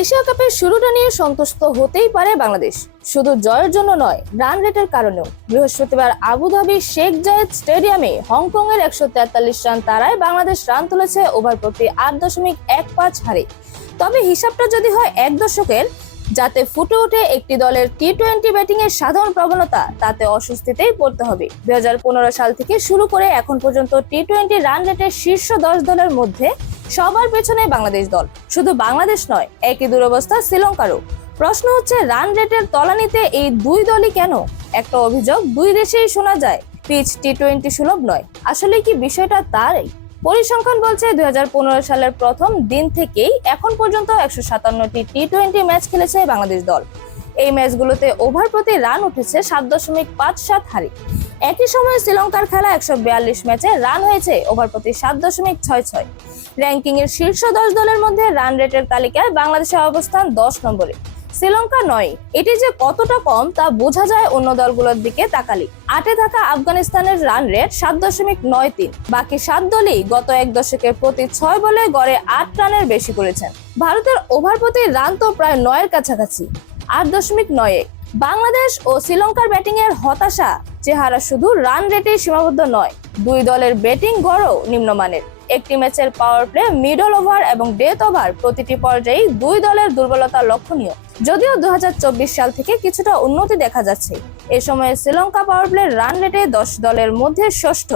Asia কাপের শুরুটা নিয়ে সন্তুষ্ট হতেই পারে বাংলাদেশ, শুধু জয়ের জন্য নয়, রান রেটের কারণেও। বৃহস্পতিবার আবুধাবি শেখ জায়েদ স্টেডিয়ামে হংকং এর 143 রান তাড়ায় বাংলাদেশ রান তুলেছে ওভার প্রতি 8.15 হারে। তবে হিসাবটা যদি হয় এক দশকের, যাতে ফুটে ওঠে একটি দলের টি-20 ব্যাটিং এর সাধারণ প্রবণতা, তাতে অস্বস্তিতেই পড়তে হবে। 2015 সাল থেকে শুরু করে এখন পর্যন্ত টি-20 রান রেটের শীর্ষ 10 দলের মধ্যে সবার পেছনে বাংলাদেশ দল। শুধু বাংলাদেশ নয়, একই দুরবস্থা শ্রীলঙ্কারও। প্রশ্ন হচ্ছে, রান রেটের তলানিতে এই দুই দলই কেন? একটা অভিযোগ দুই দেশেই শোনা যায়, পিচ টি-20 সুলভ নয়। আসলে কি বিষয়টা তারই? পরিসংখ্যান বলছে 2015 সালের প্রথম দিন থেকেই এখন পর্যন্ত 157টি টি-20 ম্যাচ খেলেছে বাংলাদেশ দল। এই ম্যাচগুলোতে ওভার প্রতি রান উঠেছে 7.57 হারে। একই সময়ে শ্রীলঙ্কার খেলা 142 ম্যাচে রান হয়েছে ওভার প্রতি 7.66। র্যাঙ্কিং এর শীর্ষ 10 দলের মধ্যে রান রেটের তালিকায় বাংলাদেশের অবস্থান 10 নম্বরে, শ্রীলঙ্কা 9। এটি যে কতটা কম তা বোঝা যায় অন্য দলগুলোর দিকে তাকালে। 8-এ থাকা আফগানিস্তানের রান রেট 7.93। বাকি 7 দলই গত এক দশকের প্রতি 6 বলে গড়ে 8 রানের বেশি করেছেন। ভারতের ওভার প্রতি রান তো প্রায় 9-এর কাছাকাছি, 8.91। বাংলাদেশ ও শ্রীলঙ্কার ব্যাটিং এর হতাশা চেহারা শুধু রান রেটেই সীমাবদ্ধ নয়, দুই দলের ব্যাটিং গড়ও নিম্নমানের। একটি ম্যাচের পাওয়ার প্লে, মিডল ওভার এবং ডেথ ওভার প্রতিটি পর্যায়ে দুই দলের দুর্বলতা লক্ষণীয়। যদিও 2024 সাল থেকে কিছুটা উন্নতি দেখা যাচ্ছে। এ সময়ে শ্রীলঙ্কা পাওয়ার প্লে রান রেটে 10 দলের মধ্যে ষষ্ঠ,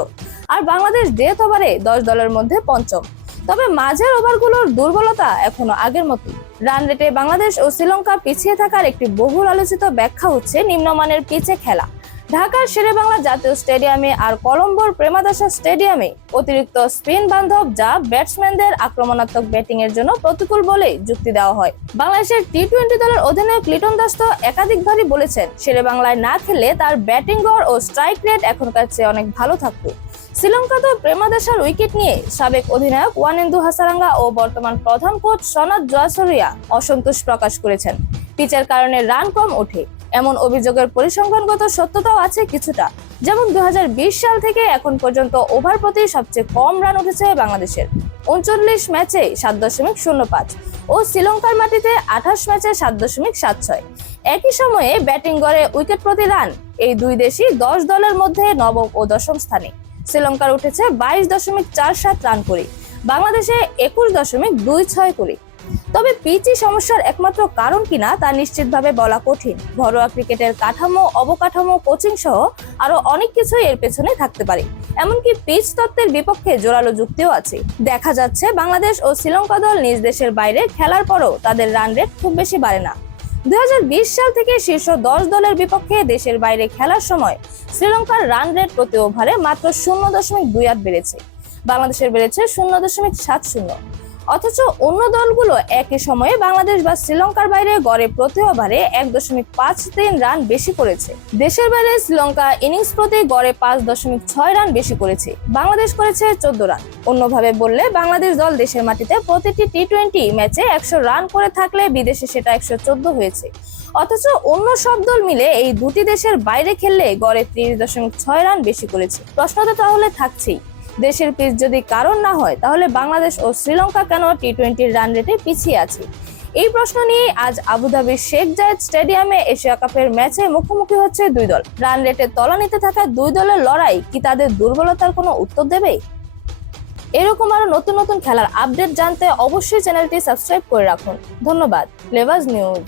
আর বাংলাদেশ ডেথ ওভারে 10 দলের মধ্যে পঞ্চম। তবে মাঝের ওভারগুলোর দুর্বলতা এখনো আগের মতো। রান রেটে বাংলাদেশ ও শ্রীলঙ্কা পিছিয়ে থাকার একটি বহুল আলোচিত ব্যাখ্যা হচ্ছে নিম্নমানের পিচে খেলা। ঢাকার শেরেবাংলা জাতীয় স্টেডিয়ামে আর কলম্বোর প্রেমাদাসা স্টেডিয়ামে অতিরিক্ত স্পিন বান্ধব, যা ব্যাটসম্যানদের আক্রমণাত্মক ব্যাটিং এর জন্য প্রতিকূল বলে যুক্তি দেওয়া হয়। বাংলাদেশের টি-20 দলের অধিনায়ক লিটন দাস তো একাধিকবারই বলেছেন, শেরেবাংলায় না খেললে তার ব্যাটিং গড় ও স্ট্রাইক রেট এখনকার চেয়ে অনেক ভালো থাকতো। শ্রীলঙ্কা তো প্রেমাদাসার উইকেট নিয়ে সাবেক অধিনায়ক ওয়ানেন্দু হাসারাঙ্গা ও বর্তমান প্রধান কোচ সনাত জয়াসুরিয়া অসন্তোষ প্রকাশ করেছেন। পিচের কারণে রান কম ওঠে, এমন অভিযোগের পরিসংখ্যানগত সত্যতাও আছে কিছুটা। যেমন 2020 সাল থেকে এখন পর্যন্ত ওভার প্রতি সবচেয়ে কম রান উঠেছে বাংলাদেশের, 39 ম্যাচে 7.05, ও শ্রীলঙ্কার মাটিতে 28 ম্যাচে 7.76। একই সময়ে ব্যাটিং গড়ে উইকেট প্রতি রান এই দুই দেশই 10 দলের মধ্যে নবম ও দশম স্থানে। শ্রীলঙ্কার উঠেছে 22.47 রান করে, বাংলাদেশে 21.26 করে। তবে পিচই সমস্যার একমাত্র কারণ কিনা তা নিশ্চিতভাবে বলা কঠিন। ঘরোয়া ক্রিকেটের কাঠামো, অবকাঠামো, কোচিং সহ আরো অনেক কিছুই এর পেছনে থাকতে পারে। এমনকি পিচ তত্ত্বের বিপক্ষে জোরালো যুক্তিও আছে। দেখা যাচ্ছে বাংলাদেশ ও শ্রীলঙ্কা দল নিজ দেশের বাইরে খেলার পরও তাদের রান রেট খুব বেশি বাড়ে না। 2020 সাল থেকে শীর্ষ 10 দলের বিপক্ষে দেশের বাইরে খেলার সময় শ্রীলঙ্কার রান রেট প্রতি ওভারে মাত্র 0.28 বেড়েছে, বাংলাদেশের বেড়েছে 0.70। অথচ অন্য দলগুলো একই সময়ে বাংলাদেশ বা শ্রীলঙ্কার বাইরে গড়ে প্রতি ওভারে 1.53 রান বেশি করেছে। দেশের বাইরে শ্রীলঙ্কা ইনিংস প্রতি গড়ে 5.6 রান বেশি করেছে, বাংলাদেশ করেছে 14 রান। অন্যভাবে বললে, বাংলাদেশ দল দেশের মাটিতে প্রতিটি টি-20 ম্যাচে 100 রান করে থাকলে বিদেশে সেটা 114 হয়েছে। অথচ অন্য সব দল মিলে এই দুটি দেশের বাইরে খেললে গড়ে 30.6 রান বেশি করেছে। প্রশ্নটা তাহলে থাকছেই, দেশের পিচ যদি কারণ না হয়, তাহলে বাংলাদেশ ও শ্রীলঙ্কা কেন টি-20 রান রেটে পিছিয়ে আছে? এই প্রশ্ন নিয়ে আজ আবুধাবির শেখ জায়েদ স্টেডিয়ামে এশিয়া কাপের ম্যাচে মুখোমুখি হচ্ছে দুই দল। রান রেটে তলানিতে থাকা দুই দলের লড়াই কি তাদের দুর্বলতার কোনো উত্তর দেবে? এরকম আরো নতুন নতুন খেলার আপডেট জানতে অবশ্যই চ্যানেলটি সাবস্ক্রাইব করে রাখুন। ধন্যবাদ। Flavours news.